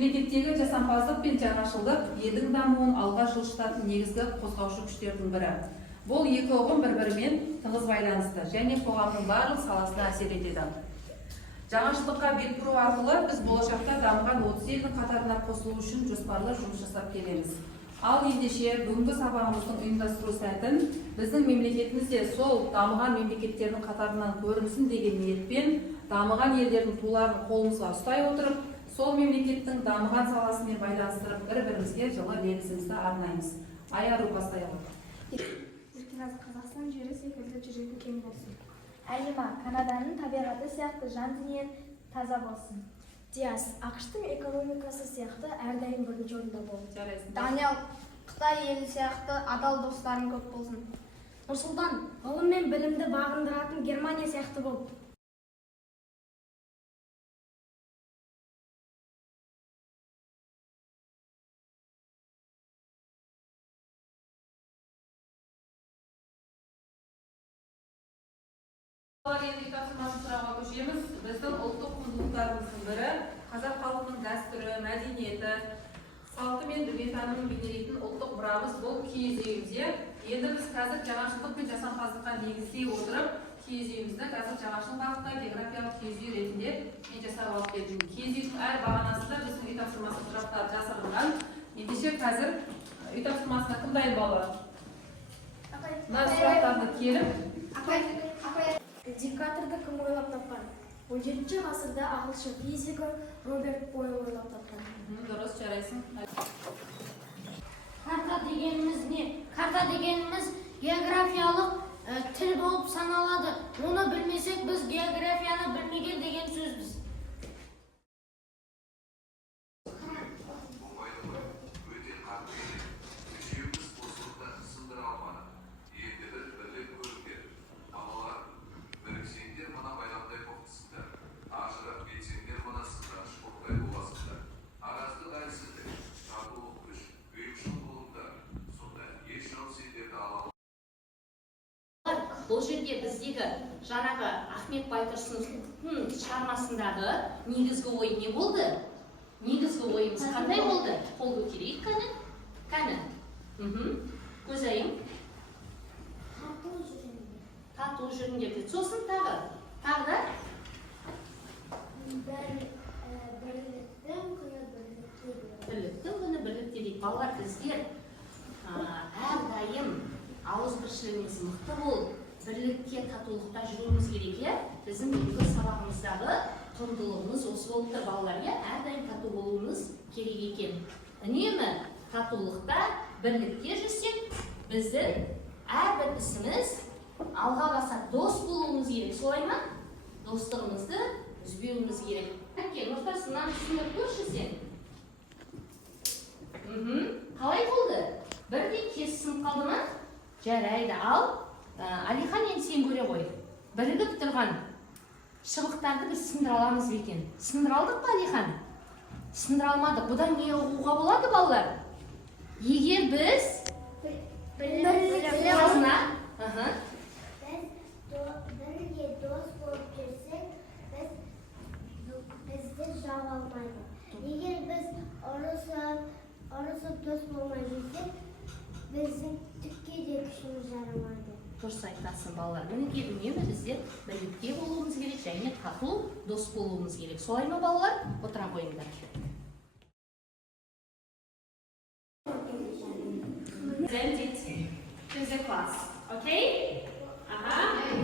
Мемлекеттегі жасампаздық пен жаңашылдық елдің дамуын алға жылжытатын негізгі қозғаушы күштердің бірі. Бұл екі ұғым бір-бірімен тығыз байланысты және қоғамның барлық саласына әсер етеді. Жаңашылдыққа бет бұру арқылы біз болашақта дамыған 30 елдің қатарына қосылу үшін жоспарлы жұмыс жасап келеміз. Ал ендеше бүгінгі сабағымыздың ұйымдастыру сәтін біздің мемлекетімізде сол дамыған мемлекеттердің қатарынан көрінсін деген ниетпен дамыған елдердің туларын қолымызға ұстай отырып, сол мемлекеттің дамыған саласымен байланыстырып бір-бірімізге жылы лебізімізді арнаймыз. Айару бастайық. Қазақстан жері секілді жүрегі кең болсын. Әлима, Канаданың табиғаты сияқты жан дүниен таза болсын. Диас, ақштың экономикасы сияқты әрдайым бірінші орында бол. Даниэл, Қытай елі сияқты адал достарың көп болсын. Нұрсұлтан, ғылым мен білімді бағындыратын Германия сияқты бол. Енді тапсырмасын сұрауға көшеміз. Біздің ұлттық құндылықтарымыздың бірі қазақ халқының дәстүрі, мәдениеті, салты мен дүниетанымын бейнелейтін ұлттық мұрамыз бұл киіз үйімізде. Енді біз қазір жаңашылдық пен жасампаздыққа негіздей отырып, киіз үйімізді қазір жаңашыл бағытта географиялық киіз үй ретінде мен жасап алып келдім. Киіз үйдің әр бағанасында біздің үй тапсырмасы құжаттары жасырылған. Ендеше қазір үй тапсырмасына кім дайын балалар? Мына сұрақтарды келіп. Индикаторды кім ойлап тапқан? 17-ші ғасырда ағылшын физигі Роберт Бойл ойлап тапқан. Дұрыс, жарайсың. Карта дегеніміз не? Карта дегеніміз географиялық тіл болып саналады. Оны білмесек, біз географияны білмеген деген сөзбіз. Бұл жерде біздегі жаңағы Ахмет Байтұрсыновтың шығармасындағы негізгі ой не болды? Негізгі ойымыз қандай болды? Қол көтерейік кәні? Көзайым? Тату жүріңдер. Сосын тағы да? Бірліктің күні бірлікте дейді. Балалар, біздер әрдайым ауызбіршілігіміз мықты болып, бірлікте, татулықта жүруіміз керек. Біздің бүгінгі сабағымыздағы құндылығымыз осы болып тұр, балалар. Әрдайым тату болуымыз керек екен. Үнемі татулықта, бірлікте жүрсек, біздің әрбір ісіміз алға баса дос болуымыз керек. Солай ма? Достығымызды үзбеуіміз керек. Нұртасынан түсініп көрші сен. Қалай болды? Бірден кесісіп қалды ма? Жарайды. Ал Алихан, енді сен көре қой. Бірігіп тұрған шыбықтарды біз сындыра аламыз бекен. Сындыра алдық па, Алихан? Сындыра алмадық. Бұдан не ұғуға болады, балалар? Егер біз бірлігімізді дос болып жүрсек, бізді жау алмайды. Егер біз ұрысып дос болмай жүрсек, біздің түкке де күшіміз жарамайды. Дұрыс айтасың, балалар. Мінекей үнемі біздер бірлікте болуымыз керек және тату дос болуымыз керек. Солай ма, балалар? Отыра қойыңдар. Present it to the class. Okay?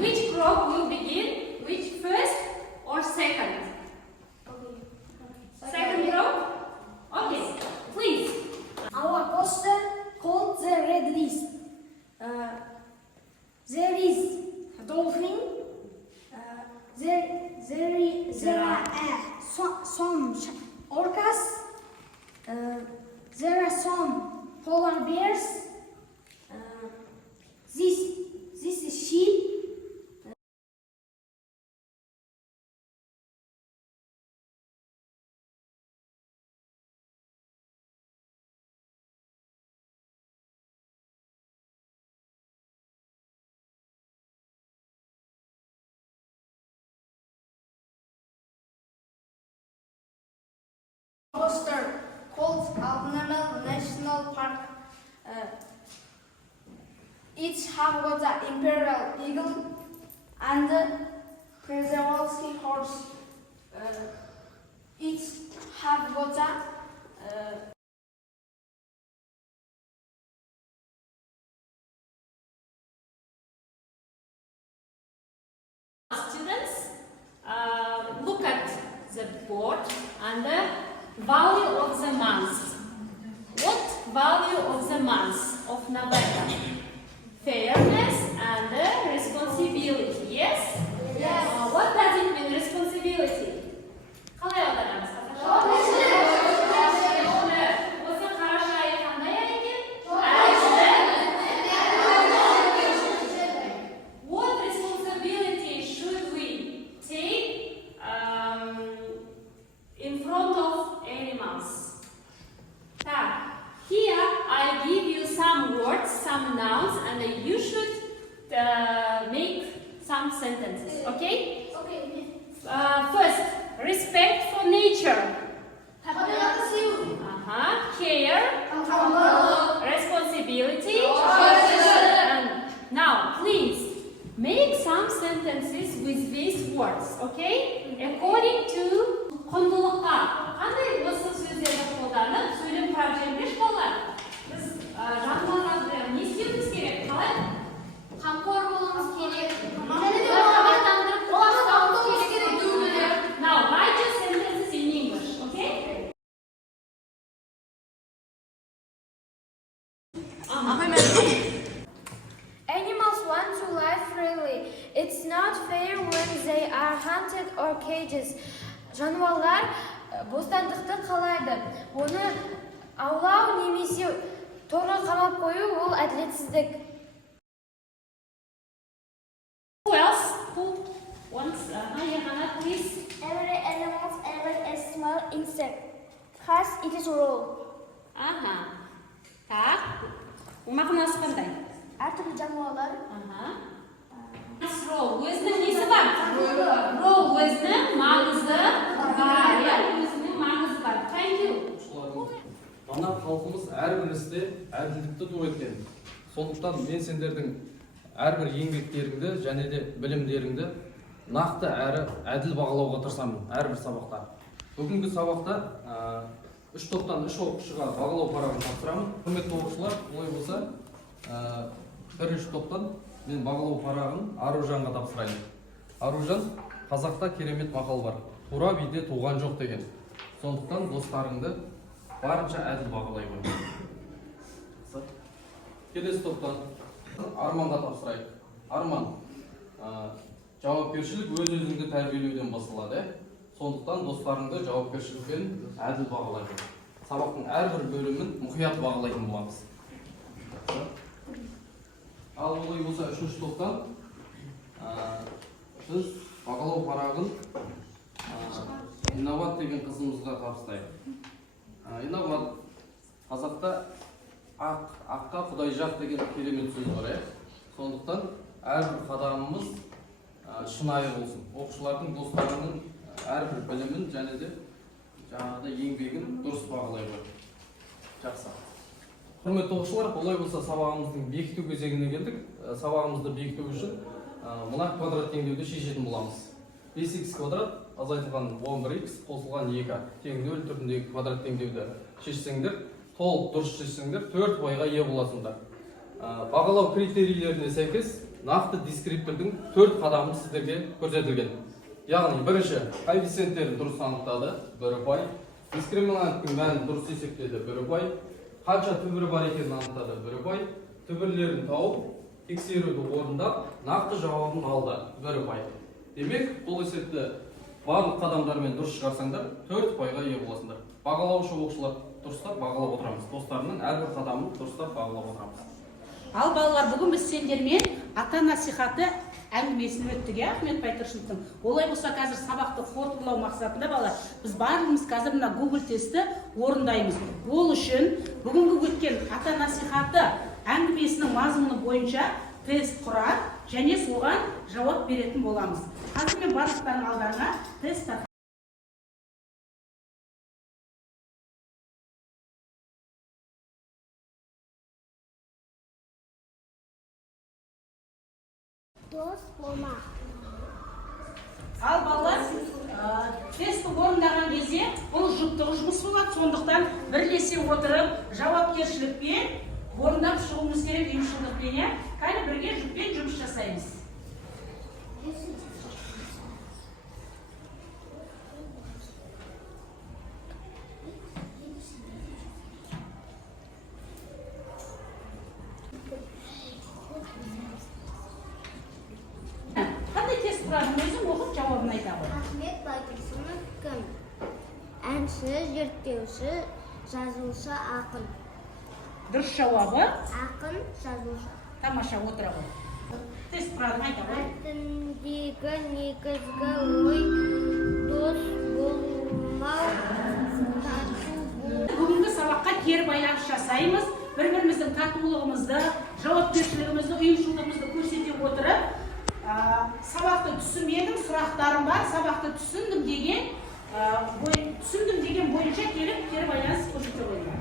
Which group will begin? Which first or second? Second group? Okay, please. Our poster called the Red List. There is a dolphin. There are some orcas. There are some polar bears. This is sheep. Poster Alnarmal National Park. Each have got an imperial eagle and Przewalski horse. Each have got a Students, look at the board and the value of the month. What value of the month of November? Fairness and responsibility. Yes? Yes. What does it mean, responsibility? Қалай аударамыз? Осы қараша айы қандай ай екен? What responsibility should we take in front of animals? Here I give you some words, some nouns, and you should make some sentences. Okay? Okay. First, respect for nature. Care. Responsibility. And now, please make some sentences with these words. Okay? According to құндылыққа қандай осы сөздерді қолданып сөйлем құрап жібермеш балалар? Біз жануарларды не істеуіміз керек? Қалай? Қамқор болуымыз керек. Now, write your sentences in English, okay? Animals want to live freely. It's not fair when they are hunted or cages. Жануарлар бостандықты қалайды. Оны аулау немесе торға қамап қою ол әділетсіздік. Who else? Who wants? Hannah, please. Every animal ever a small insect has its role. Так. Мағынасы қандай? Әртүрлі жануарлар Role. Өзінің несі бар? Role өзінің маңызы бар. Өзінің маңызы бар. Thank you. Ана халқымыз әрбір істе әділдікті туып еткен. Сондықтан мен сендердің әрбір еңбектеріңді және де білімдеріңді нақты әрі әділ бағалауға тырысамын әрбір сабақта. Бүгінгі сабақта 3 топтан 3 оқушыға бағалау парағын тапсырамын. Құрметті оқушылар, олай болса, бірінші топтан мен бағалау парағын Аружанға тапсырайын. Аружан, қазақта керемет мақал бар. Тура биде туған жоқ деген. Сондықтан достарыңды барынша әділ бағалай қой. Келесі топтан Арманға тапсырайық. Арман, жауапкершілік өз-өзіңді тәрбиелеуден басталады. Сондықтан достарыңды жауапкершілікпен әділ бағалай қой. Сабақтың әрбір бөлімін мұқият бағалайтын боламыз. Ал олай болса, үшінші топтан біз бағалау парағын Инноват деген қызымызға табыстайық. Инноват, қазақта аққа құдай жақ деген керемет сөз бар. Сондықтан әрбір қадамымыз шынайы болсын. Оқушылардың достарының әрбір білімін және де жаңағыдай еңбегін дұрыс бағалай қой. Жақсы. Құрметті оқушылар, олай болса сабағымыздың бекіту кезегіне келдік. Сабағымызды бекіту үшін мына квадрат теңдеуді шешетін боламыз. 5х квадрат азайтылған 11х қосылған 2 тең 0 түріндегі квадрат теңдеуді шешсеңдер, толық дұрыс шешсеңдер 4 пайға ие боласыңдар. Бағалау критерийлеріне сәйкес нақты дискриптордың 4 қадамы сіздерге көрсетілген. Яғни бірінші коэффициенттерін дұрыс анықтады, 1 пай. Дискриминанттың мәнін дұрыс есептеді, 1 пай. Қанша түбірі бар екенін анықтады, 1 пай. Түбірлерін тауып, тексеруді орындап, нақты жауабын алды, 1 пай. Демек, бұл есепті барлық қадамдармен дұрыс шығарсаңдар, 4 пайға ие боласыңдар. Бағалаушы оқушылар дұрыстап бағалап отырамыз. Достарының әрбір қадамын дұрыстап бағалап отырамыз. Ал балалар, бүгін біз сендермен ата насихаты әңгімесін өттік, Ахмет Байтұрсыновтың. Олай болса, қазір сабақты қорытындылау мақсатында балалар, біз барлығымыз қазір мына Google тесті орындаймыз. Ол үшін бүгінгі өткен ата насихаты әңгімесінің мазмұны бойынша тест құрап, және соған жауап беретін боламыз. Қазір мен барлықтарының алдарына тест Дос болма. Ал балалар, тестті орындаған кезде бұл жұптығы жұмыс болады, сондықтан бірлесе отырып, жауапкершілікпен орындап шығуымыз керек, ұйымшылдықпен, иә? Кәне бірге жұппен жұмыс жасаймыз. Қандай тест құрадың өзім оқып жауабын айта ғой. Ахмет Байтұрсынов кім? Әнші, зерттеуші, жазушы, ақын. Дұрыс жауабы, Ақын, жазушы. тамаша отыра ғой. Тест құрадың айта ғой. Мәтіндегі негізгі ой дос болмау, тату болу. Бүгінгі сабаққа кері байланыс жасаймыз. Бір-біріміздің татулығымызды, жауапкершілігімізді, ұйымшылдығымызды көрсете отырып, сабақты түсінбедім, сұрақтарым бар, сабақты түсіндім деген бойынша келіп кері байланыс көрсете қойыңдар.